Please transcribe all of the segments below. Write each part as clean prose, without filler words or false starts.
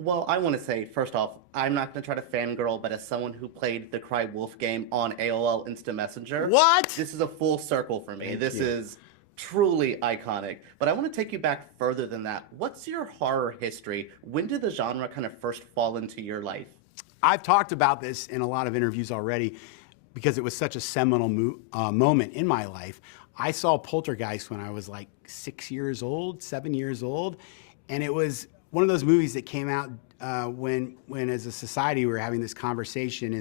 Well, I want to say, first off, I'm not going to try to fangirl, but as someone who played the Cry Wolf game on AOL Instant Messenger, What? this is a full circle for me. Thank This you. is truly iconic. But I want to take you back further than that. What's your horror history? When did the genre kind of first fall into your life? I've talked about this in a lot of interviews already because it was such a seminal moment in my life. I saw Poltergeist when I was like 6 years old, 7 years old, and it was one of those movies that came out when as a society we were having this conversation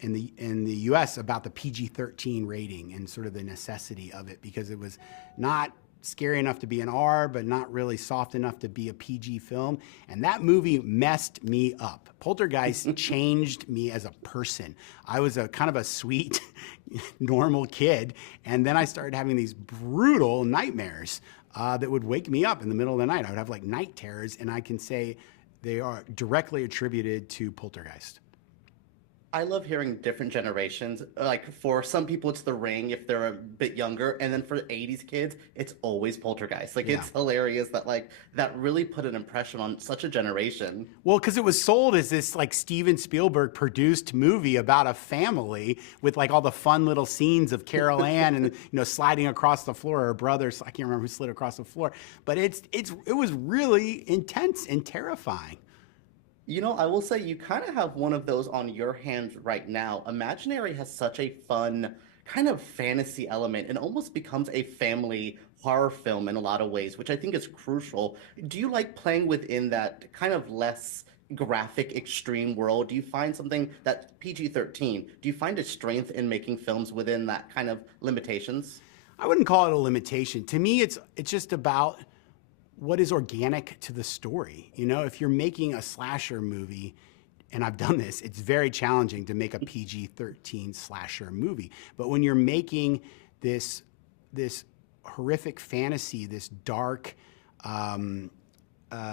in the U.S. about the PG-13 rating and sort of the necessity of it because it was not scary enough to be an R, but not really soft enough to be a PG film. And that movie messed me up. Poltergeist changed me as a person. I was a kind of a sweet, normal kid, and then I started having these brutal nightmares that would wake me up in the middle of the night. I would have like night terrors, and I can say they are directly attributed to Poltergeist. I love hearing different generations. Like for some people, it's The Ring if they're a bit younger, and then for 80s kids, it's always Poltergeist. Like Yeah. it's hilarious that that really put an impression on such a generation. Well, because it was sold as this like Steven Spielberg produced movie about a family with like all the fun little scenes of Carol Ann and sliding across the floor. Her brother, I can't remember who slid across the floor, but it was really intense and terrifying. I will say you kind of have one of those on your hands right now. Imaginary has such a fun kind of fantasy element and almost becomes a family horror film in a lot of ways, which I think is crucial. Do you like playing within that kind of less graphic, extreme world? Do you find something that's PG-13? Do you find a strength in making films within that kind of limitations? I wouldn't call it a limitation. To me, it's just about what is organic to the story. If you're making a slasher movie, and I've done this, it's very challenging to make a PG-13 slasher movie. But when you're making this horrific fantasy, this dark,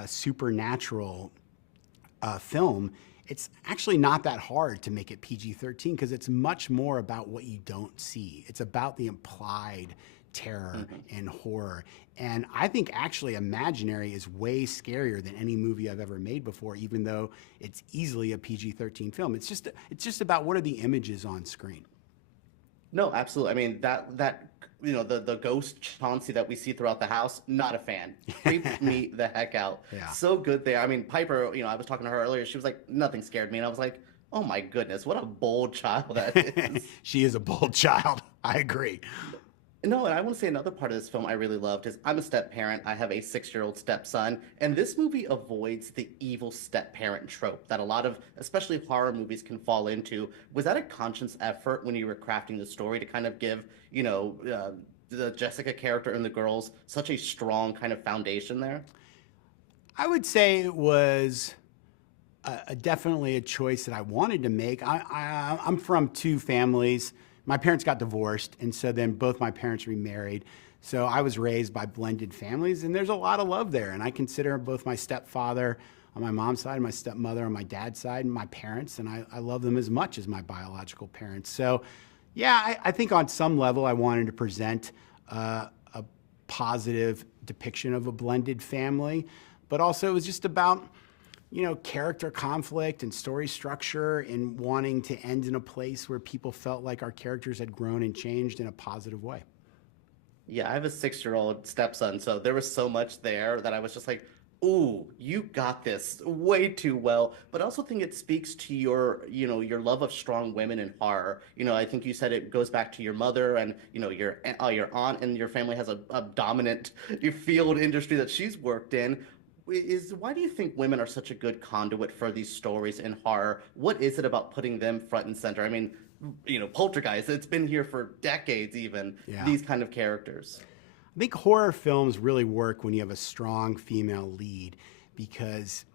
supernatural film, it's actually not that hard to make it PG-13 because it's much more about what you don't see. It's about the implied terror and horror. And I think actually Imaginary is way scarier than any movie I've ever made before, even though it's easily a PG-13 film. It's just about what are the images on screen. No, absolutely. I mean the ghost Chauncey that we see throughout the house, not a fan. Creeped me the heck out. Yeah. So good there. I mean, Piper, I was talking to her earlier. She was like, nothing scared me, and I was like, oh my goodness, what a bold child that is. She is a bold child. I agree. No, and I want to say another part of this film I really loved is I'm a step parent. I have a 6-year-old stepson, and this movie avoids the evil step parent trope that a lot of, especially horror movies, can fall into. Was that a conscious effort when you were crafting the story to kind of give, the Jessica character and the girls such a strong kind of foundation there? I would say it was definitely a choice that I wanted to make. I'm from two families. My parents got divorced, and so then both my parents remarried. So I was raised by blended families, and there's a lot of love there. And I consider both my stepfather on my mom's side and my stepmother on my dad's side my parents, and I love them as much as my biological parents. So, yeah, I think on some level I wanted to present a positive depiction of a blended family, but also it was just about character conflict and story structure and wanting to end in a place where people felt like our characters had grown and changed in a positive way. Yeah, I have a 6-year-old stepson, so there was so much there that I was just like, "Ooh, you got this way too well." But I also think it speaks to your love of strong women in horror. I think you said it goes back to your mother and your aunt and your family has a dominant field industry that she's worked in. Is why do you think women are such a good conduit for these stories in horror? What is it about putting them front and center? I mean, Poltergeist, it's been here for decades even, Yeah. these kind of characters. I think horror films really work when you have a strong female lead because,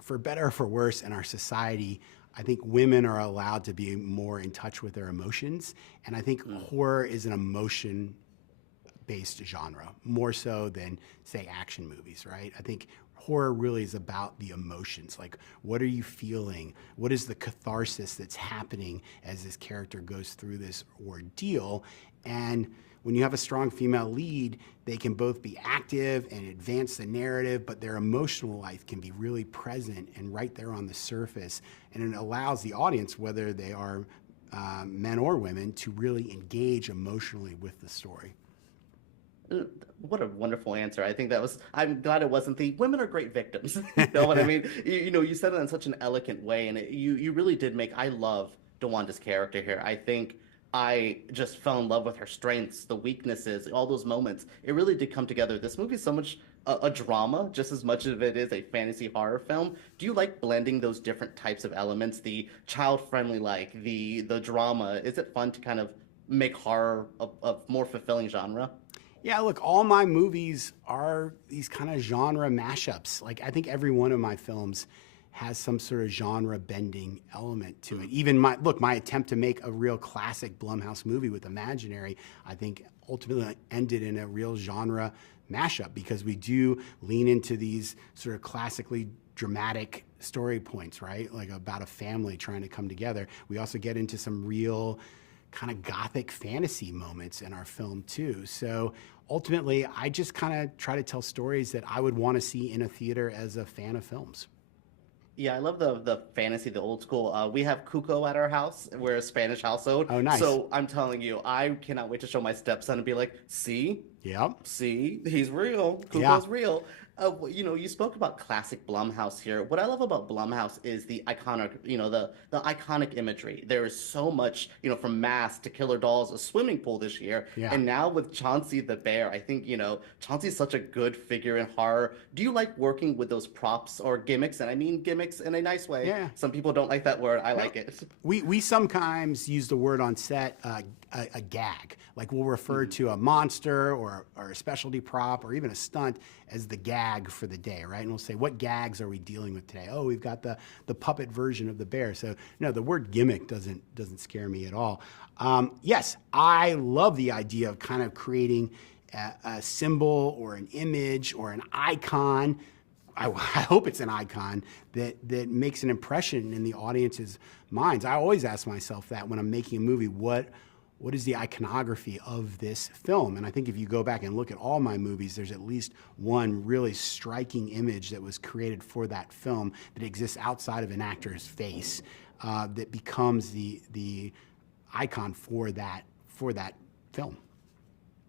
for better or for worse, in our society, I think women are allowed to be more in touch with their emotions. And I think horror is an emotion based genre, more so than, say, action movies, right? I think horror really is about the emotions. Like, what are you feeling? What is the catharsis that's happening as this character goes through this ordeal? And when you have a strong female lead, they can both be active and advance the narrative, but their emotional life can be really present and right there on the surface. And it allows the audience, whether they are men or women, to really engage emotionally with the story. What a wonderful answer. I think I'm glad it wasn't the women are great victims. You know what I mean? You said it in such an elegant way, and you really did I love DeWanda's character here. I think I just fell in love with her strengths, the weaknesses, all those moments. It really did come together. This movie is so much a drama, just as much as it is a fantasy horror film. Do you like blending those different types of elements, the child-friendly, like the drama? Is it fun to kind of make horror a more fulfilling genre? Yeah, look, all my movies are these kind of genre mashups. Like, I think every one of my films has some sort of genre bending element to it. Even my attempt to make a real classic Blumhouse movie with Imaginary, I think ultimately ended in a real genre mashup, because we do lean into these sort of classically dramatic story points, right? Like about a family trying to come together. We also get into some real kind of gothic fantasy moments in our film too. So ultimately, I just kind of try to tell stories that I would want to see in a theater as a fan of films. Yeah, I love the fantasy, the old school. We have Cuco at our house. We're a Spanish household. Oh, nice. So I'm telling you, I cannot wait to show my stepson and be like, see? Yep. See? He's real. Cuco's real. You spoke about classic Blumhouse here. What I love about Blumhouse is the iconic, the iconic imagery. There is so much, from Mask to Killer Dolls, a swimming pool this year. Yeah. And now with Chauncey the bear, I think, Chauncey's such a good figure in horror. Do you like working with those props or gimmicks? And I mean gimmicks in a nice way. Yeah. Some people don't like that word. I like it. We sometimes use the word on set, a gag. Like we'll refer to a monster or a specialty prop or even a stunt as the gag for the day, right? And we'll say, what gags are we dealing with today? Oh, we've got the puppet version of the bear. So no, the word gimmick doesn't scare me at all. Yes, I love the idea of kind of creating a symbol or an image or an icon. I hope it's an icon that makes an impression in the audience's minds. I always ask myself that when I'm making a movie, what is the iconography of this film? And I think if you go back and look at all my movies, there's at least one really striking image that was created for that film that exists outside of an actor's face that becomes the icon for that film.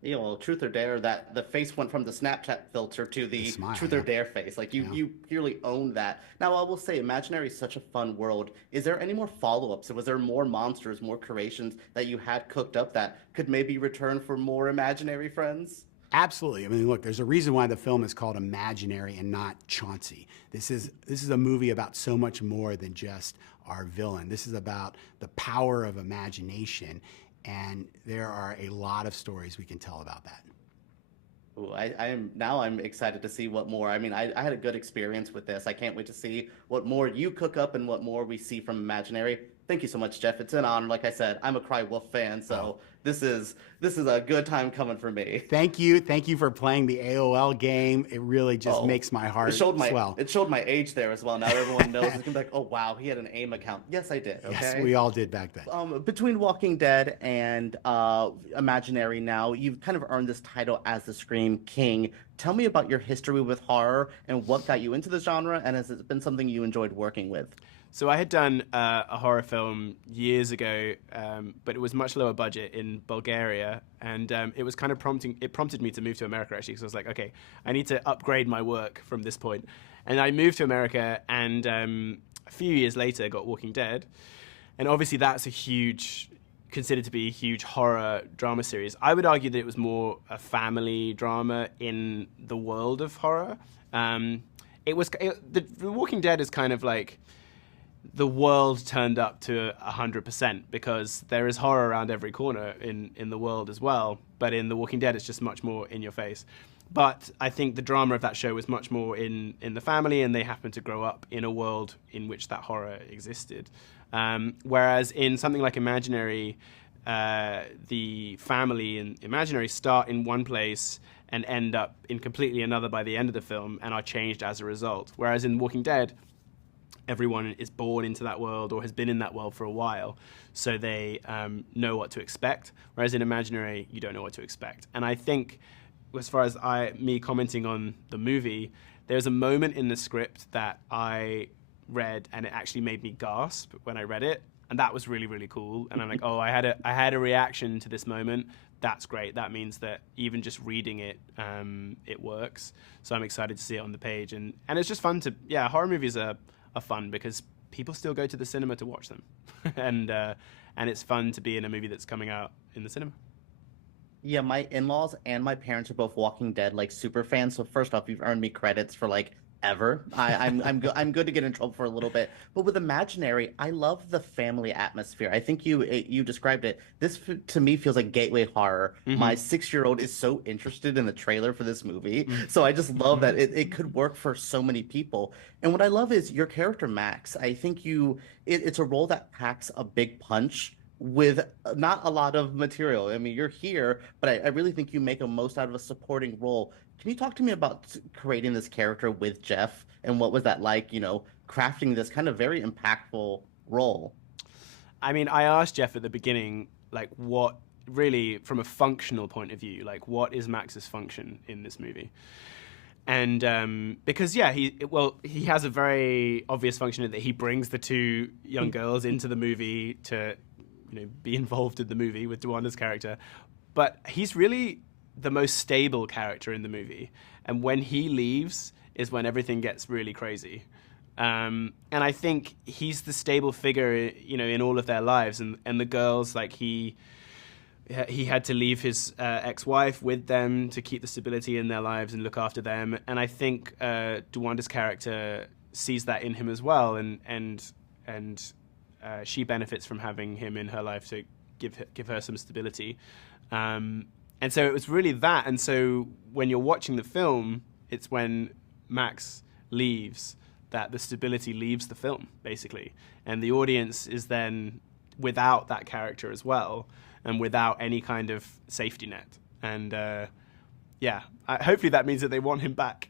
Yeah, well, Truth or Dare, that the face went from the Snapchat filter to the smile, Truth or Dare face. Like you clearly own that. Now, I will say, Imaginary is such a fun world. Is there any more follow-ups? Was there more monsters, more creations that you had cooked up that could maybe return for more Imaginary friends? Absolutely. I mean, look, there's a reason why the film is called Imaginary and not Chauncey. This is a movie about so much more than just our villain. This is about the power of imagination. And there are a lot of stories we can tell about that. Ooh, I'm excited to see what more. I mean, I had a good experience with this. I can't wait to see what more you cook up and what more we see from Imaginary. Thank you so much, Jeff. It's an honor. Like I said, I'm a Cry Wolf fan, so this is a good time coming for me. Thank you for playing the AOL game. It really just makes my heart swell. It showed my age there as well. Now everyone knows. It's gonna be like, oh wow, he had an AIM account. Yes, I did. Okay? Yes, we all did back then. Between Walking Dead and Imaginary, now you've kind of earned this title as the Scream King. Tell me about your history with horror and what got you into the genre, and has it been something you enjoyed working with? So I had done a horror film years ago, but it was much lower budget in Bulgaria, and it was kind of prompted me to move to America, actually, because I was like, okay, I need to upgrade my work from this point. And I moved to America, and a few years later got Walking Dead, and obviously that's considered to be a huge horror drama series. I would argue that it was more a family drama in the world of horror. The Walking Dead is kind of like the world turned up to 100% because there is horror around every corner in the world as well. But in The Walking Dead, it's just much more in your face. But I think the drama of that show was much more in the family, and they happened to grow up in a world in which that horror existed. Whereas in something like Imaginary, the family in Imaginary start in one place and end up in completely another by the end of the film and are changed as a result. Whereas in Walking Dead, everyone is born into that world or has been in that world for a while, so they know what to expect. Whereas in imaginary, you don't know what to expect. And I think, as far as me commenting on the movie, there's a moment in the script that I read and it actually made me gasp when I read it, and that was really, really cool. And I'm like, oh, I had a reaction to this moment. That's great. That means that even just reading it, it works. So I'm excited to see it on the page, and it's just fun to horror movies are fun because people still go to the cinema to watch them, and it's fun to be in a movie that's coming out in the cinema. Yeah, my in-laws and my parents are both Walking Dead like super fans. So first off, you've earned me credits for like ever. I'm good to get in trouble for a little bit. But with Imaginary, I love the family atmosphere. I think you described it. This to me feels like gateway horror. Mm-hmm. My 6-year-old is so interested in the trailer for this movie. So I just love that it could work for so many people. And what I love is your character Max. I think it's a role that packs a big punch with not a lot of material. I mean, you're here, but I really think you make a most out of a supporting role. Can you talk to me about creating this character with Jeff, and what was that like, crafting this kind of very impactful role? I mean, I asked Jeff at the beginning, like, what really, from a functional point of view, like, what is Max's function in this movie? And because, he has a very obvious function in that he brings the two young girls into the movie to be involved in the movie with DeWanda's character, but he's really the most stable character in the movie, and when he leaves is when everything gets really crazy. And I think he's the stable figure, in all of their lives, and the girls, like he had to leave his ex-wife with them to keep the stability in their lives and look after them, and I think DeWanda's character sees that in him as well, and she benefits from having him in her life to give her some stability. And so it was really that. And so when you're watching the film, it's when Max leaves that the stability leaves the film, basically. And the audience is then without that character as well, and without any kind of safety net. And hopefully that means that they want him back.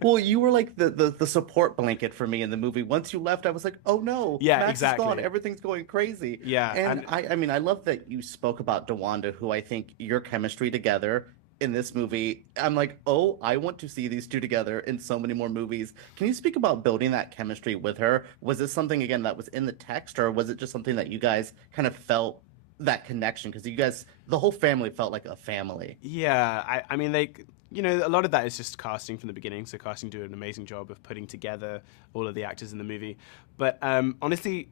Well, you were like the support blanket for me in the movie. Once you left, I was like, oh no, Max exactly. is gone. Everything's going crazy. Yeah. And I mean, I love that you spoke about DeWanda, who I think your chemistry together in this movie, I'm like, oh, I want to see these two together in so many more movies. Can you speak about building that chemistry with her? Was this something, again, that was in the text, or was it just something that you guys kind of felt that connection? Because you guys, the whole family felt like a family. Yeah, I mean, a lot of that is just casting from the beginning. So casting do an amazing job of putting together all of the actors in the movie. But honestly,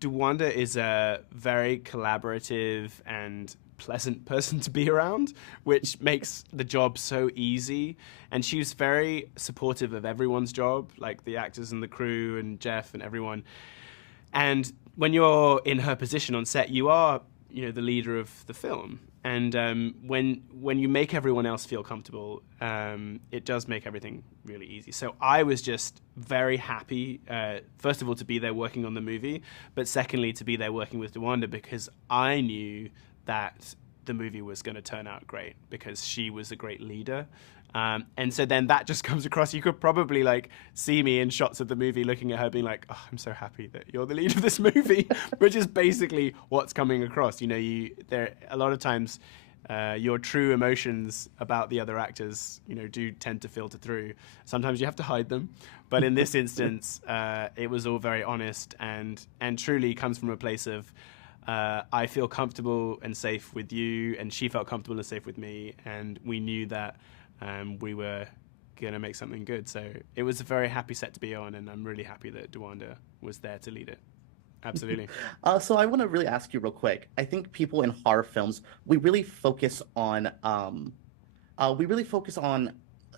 DeWanda is a very collaborative and pleasant person to be around, which makes the job so easy. And she was very supportive of everyone's job, like the actors and the crew and Jeff and everyone. And when you're in her position on set, you are, the leader of the film. And when you make everyone else feel comfortable, it does make everything really easy. So I was just very happy, first of all, to be there working on the movie, but secondly, to be there working with DeWanda, because I knew that the movie was going to turn out great because she was a great leader. And so then that just comes across. You could probably see me in shots of the movie looking at her being like, oh, I'm so happy that you're the lead of this movie, which is basically what's coming across. There a lot of times your true emotions about the other actors, do tend to filter through. Sometimes you have to hide them. But in this instance, it was all very honest and truly comes from a place of, I feel comfortable and safe with you, and she felt comfortable and safe with me, and we knew that we were going to make something good. So it was a very happy set to be on, and I'm really happy that DeWanda was there to lead it. Absolutely. So I want to really ask you real quick. I think people in horror films, we really focus on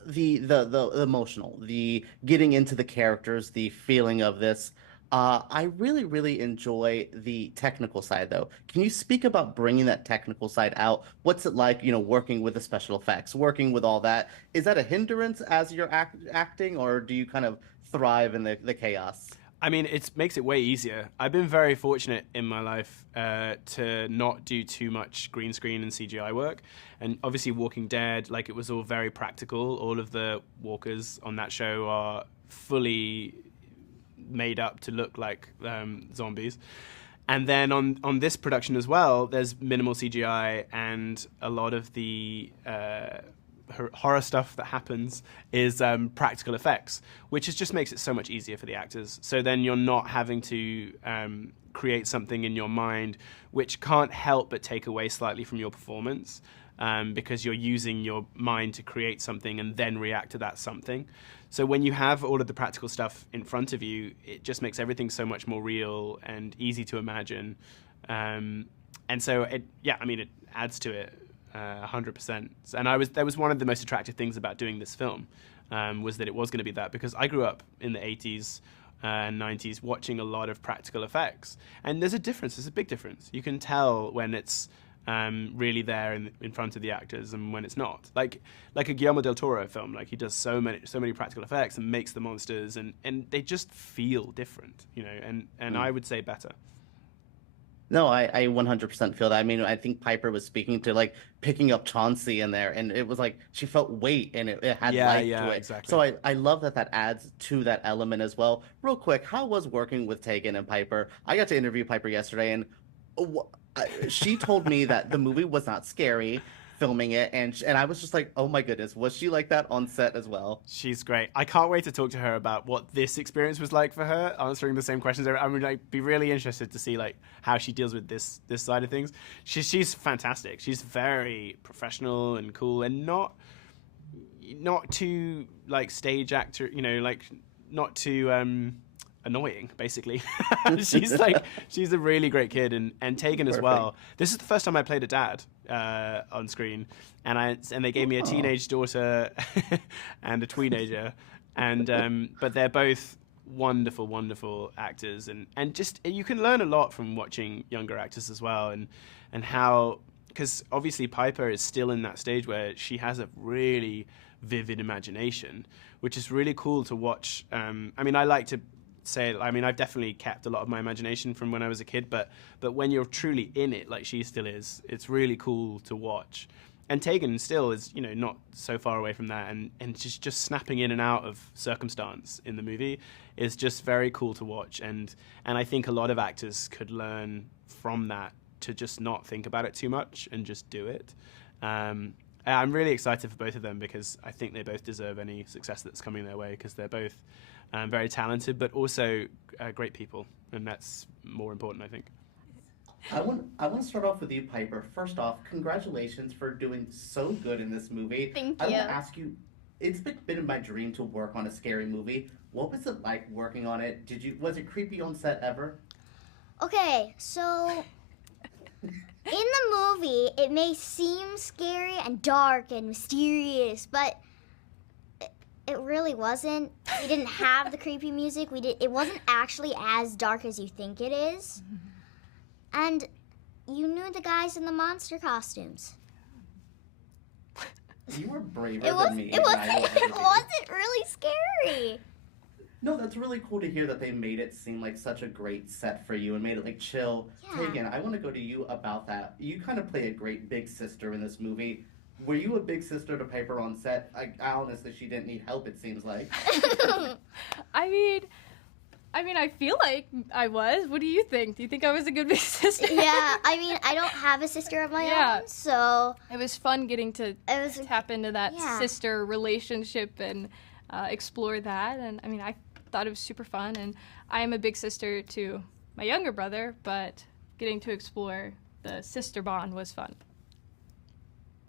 the emotional, the getting into the characters, the feeling of this. I really, really enjoy the technical side, though. Can you speak about bringing that technical side out? What's it like, working with the special effects, working with all that? Is that a hindrance as you're acting, or do you kind of thrive in the chaos? I mean, it makes it way easier. I've been very fortunate in my life to not do too much green screen and CGI work. And obviously Walking Dead, it was all very practical. All of the walkers on that show are fully made up to look like zombies. And then on this production as well, there's minimal CGI, and a lot of the horror stuff that happens is practical effects, which just makes it so much easier for the actors. So then you're not having to create something in your mind which can't help but take away slightly from your performance, because you're using your mind to create something and then react to that something. So when you have all of the practical stuff in front of you, it just makes everything so much more real and easy to imagine. And so it adds to it 100%. And that was one of the most attractive things about doing this film, was that it was going to be that, because I grew up in the 80s and 90s watching a lot of practical effects. And there's a difference. There's a big difference. You can tell when it's really there in front of the actors and when it's not. Like a Guillermo del Toro film, like he does so many practical effects and makes the monsters, and they just feel different, and I would say better. No, I 100% feel that. I mean, I think Pyper was speaking to like picking up Chauncey in there, and it was like she felt weight and it had life to it. Exactly. So I love that adds to that element as well. Real quick, how was working with Taegen and Pyper? I got to interview Pyper yesterday, and she told me that the movie was not scary filming it, and I was just like, oh my goodness, was she like that on set as well? She's great. I can't wait to talk to her about what this experience was like for her, answering the same questions. I would be really interested to see like how she deals with this side of things. She's fantastic. She's very professional and cool, and not too like stage actor, like not too annoying, basically. she's a really great kid, and Taegen as well. This is the first time I played a dad on screen, and they gave me a teenage daughter and a teenager, and but they're both wonderful actors, and just you can learn a lot from watching younger actors as well, and how, because obviously Pyper is still in that stage where she has a really vivid imagination, which is really cool to watch. I mean, I like to say, I've definitely kept a lot of my imagination from when I was a kid, but when you're truly in it, like she still is, it's really cool to watch. And Taegen still is, not so far away from that, and just snapping in and out of circumstance in the movie is just very cool to watch. And I think a lot of actors could learn from that to just not think about it too much and just do it. I'm really excited for both of them, because I think they both deserve any success that's coming their way, because they're both very talented, but also great people, and that's more important, I think. I want to start off with you, Pyper. First off, congratulations for doing so good in this movie. Thank I you. want to ask you, it's been my dream to work on a scary movie. What was it like working on it? Was it creepy on set ever? Okay, so in the movie, it may seem scary and dark and mysterious, but it really wasn't. We didn't have the creepy music. It wasn't actually as dark as you think it is. And you knew the guys in the monster costumes. You were braver than me. It wasn't really scary. No, that's really cool to hear that they made it seem like such a great set for you and made it like chill. Yeah. Taegen, I want to go to you about that. You kind of play a great big sister in this movie. Were you a big sister to Pyper on set? I honestly, she didn't need help, it seems like. I mean, I feel like I was. What do you think? Do you think I was a good big sister? Yeah, I don't have a sister of my own, so... It was fun getting to tap into that sister relationship and explore that. And, I thought it was super fun. And I am a big sister to my younger brother, but getting to explore the sister bond was fun.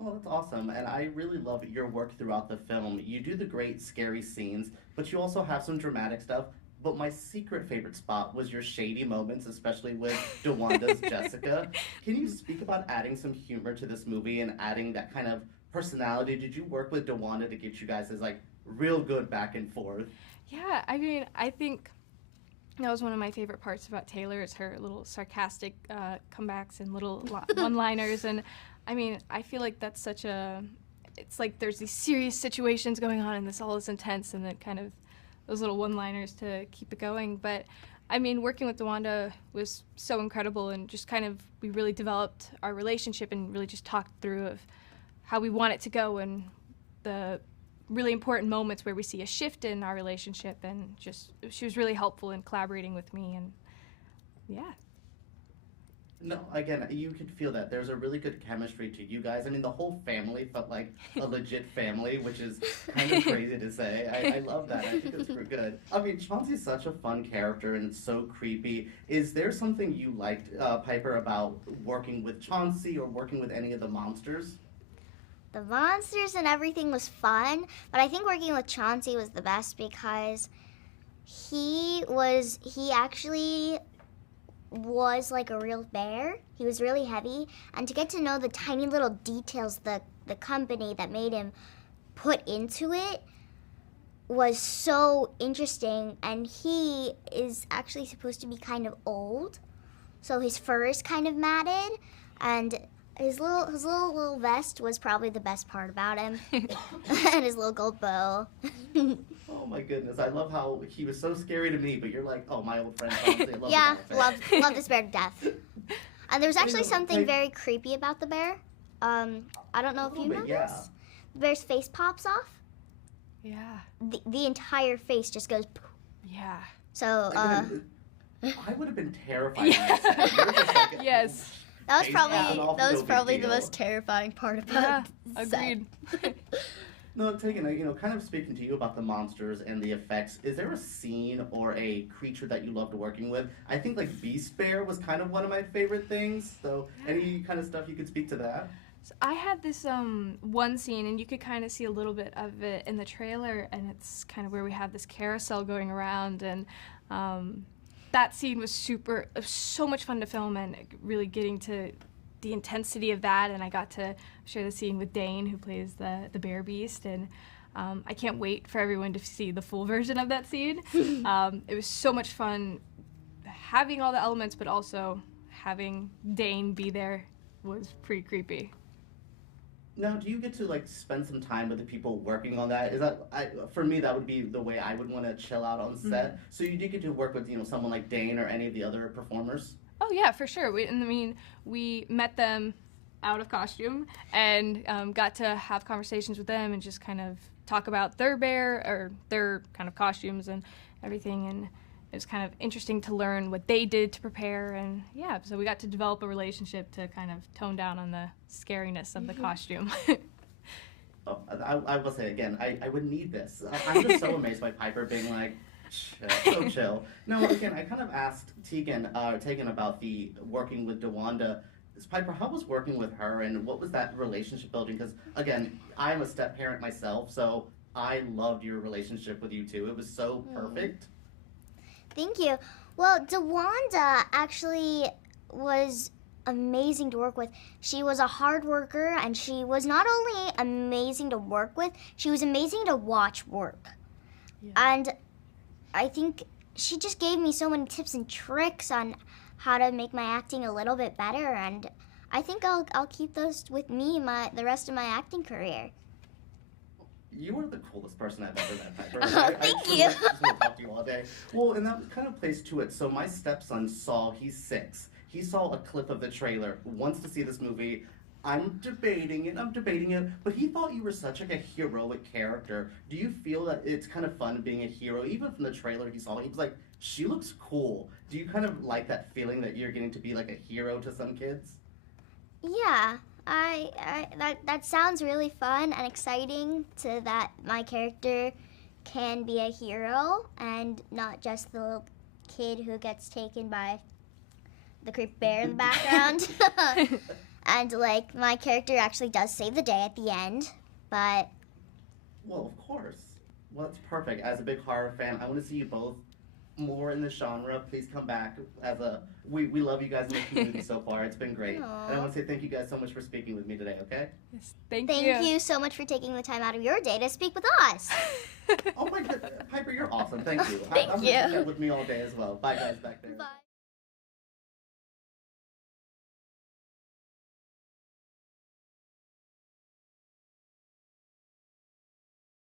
Oh, that's awesome. And I really love your work throughout the film. You do the great scary scenes, but you also have some dramatic stuff. But my secret favorite spot was your shady moments, especially with DeWanda's Jessica. Can you speak about adding some humor to this movie and adding that kind of personality? Did you work with DeWanda to get you guys as like real good back and forth? Yeah, I think that was one of my favorite parts about Taylor, is her little sarcastic comebacks and little one-liners. And I feel like that's it's like there's these serious situations going on and this all is intense, and then kind of those little one-liners to keep it going. But working with DeWanda was so incredible, and just kind of we really developed our relationship and really just talked through of how we want it to go and the really important moments where we see a shift in our relationship, and just she was really helpful in collaborating with me, and yeah. No, again, you could feel that. There's a really good chemistry to you guys. I mean, the whole family felt like a legit family, which is kind of crazy to say. I love that. I think it's super good. I mean, Chauncey's such a fun character, and it's so creepy. Is there something you liked, Pyper, about working with Chauncey or working with any of the monsters? The monsters and everything was fun, but I think working with Chauncey was the best because he actually was like a real bear. He was really heavy, and to get to know the tiny little details the company that made him put into it was so interesting. And he is actually supposed to be kind of old, so his fur is kind of matted, and his little vest was probably the best part about him. And his little gold bow. Oh my goodness, I love how he was so scary to me, but you're like, oh, my old friend Chauncey. I love Yeah, the bear. love this bear to death. And there was actually something very creepy about the bear. I don't know if you know this. The bear's face pops off. Yeah. The entire face just goes poof. Yeah. So, I would have been terrified. When I said it. You're just like, Yes. that face popping off, was no big probably the deal. most terrifying part about Yeah. the set. Agreed. No, Taegen, kind of speaking to you about the monsters and the effects, is there a scene or a creature that you loved working with? I think, like, Beast Bear was kind of one of my favorite things, so any kind of stuff you could speak to that? So I had this one scene, and you could kind of see a little bit of it in the trailer, and it's kind of where we have this carousel going around, and that scene was so much fun to film, and really getting to the intensity of that, and I got to share the scene with Dane, who plays the bear beast, and I can't wait for everyone to see the full version of that scene. It was so much fun having all the elements, but also having Dane be there was pretty creepy. Now, do you get to, like, spend some time with the people working on that? Is that, for me, that would be the way I would want to chill out on set. So you do get to work with, someone like Dane or any of the other performers? Oh yeah, for sure. We met them out of costume and got to have conversations with them and just kind of talk about their bear or their kind of costumes and everything. And it was kind of interesting to learn what they did to prepare. And yeah, so we got to develop a relationship to kind of tone down on the scariness of the costume. Oh, I will say again, I would need this. I'm just so amazed by Pyper being like, so chill. No, again, I kind of asked Taegen about the working with DeWanda. Pyper, how was working with her, and what was that relationship building? Because, again, I'm a step-parent myself, so I loved your relationship with you two. It was so perfect. Thank you. Well, DeWanda actually was amazing to work with. She was a hard worker, and she was not only amazing to work with, she was amazing to watch work. Yeah. And I think she just gave me so many tips and tricks on how to make my acting a little bit better, and I think I'll keep those with me the rest of my acting career. You are the coolest person I've ever met, Pyper. Thank you. I just want to talk to you all day. Well, and that kind of plays to it. So my stepson he's 6. He saw a clip of the trailer, wants to see this movie. I'm debating it, but he thought you were such like a heroic character. Do you feel that it's kind of fun being a hero? Even from the trailer he saw, he was like, she looks cool. Do you kind of like that feeling that you're getting to be like a hero to some kids? Yeah, that sounds really fun and exciting that my character can be a hero and not just the little kid who gets taken by the creepy bear in the background. And, like, my character actually does save the day at the end, but... Well, of course. Well, that's perfect. As a big horror fan, I want to see you both more in the genre. Please come back. We love you guys in the community so far. It's been great. Aww. And I want to say thank you guys so much for speaking with me today, okay? Yes, thank you. Thank you so much for taking the time out of your day to speak with us. Oh my God, Pyper, you're awesome. Thank you. Thank I'm you. gonna chat with me all day as well. Bye, guys, back there. Bye.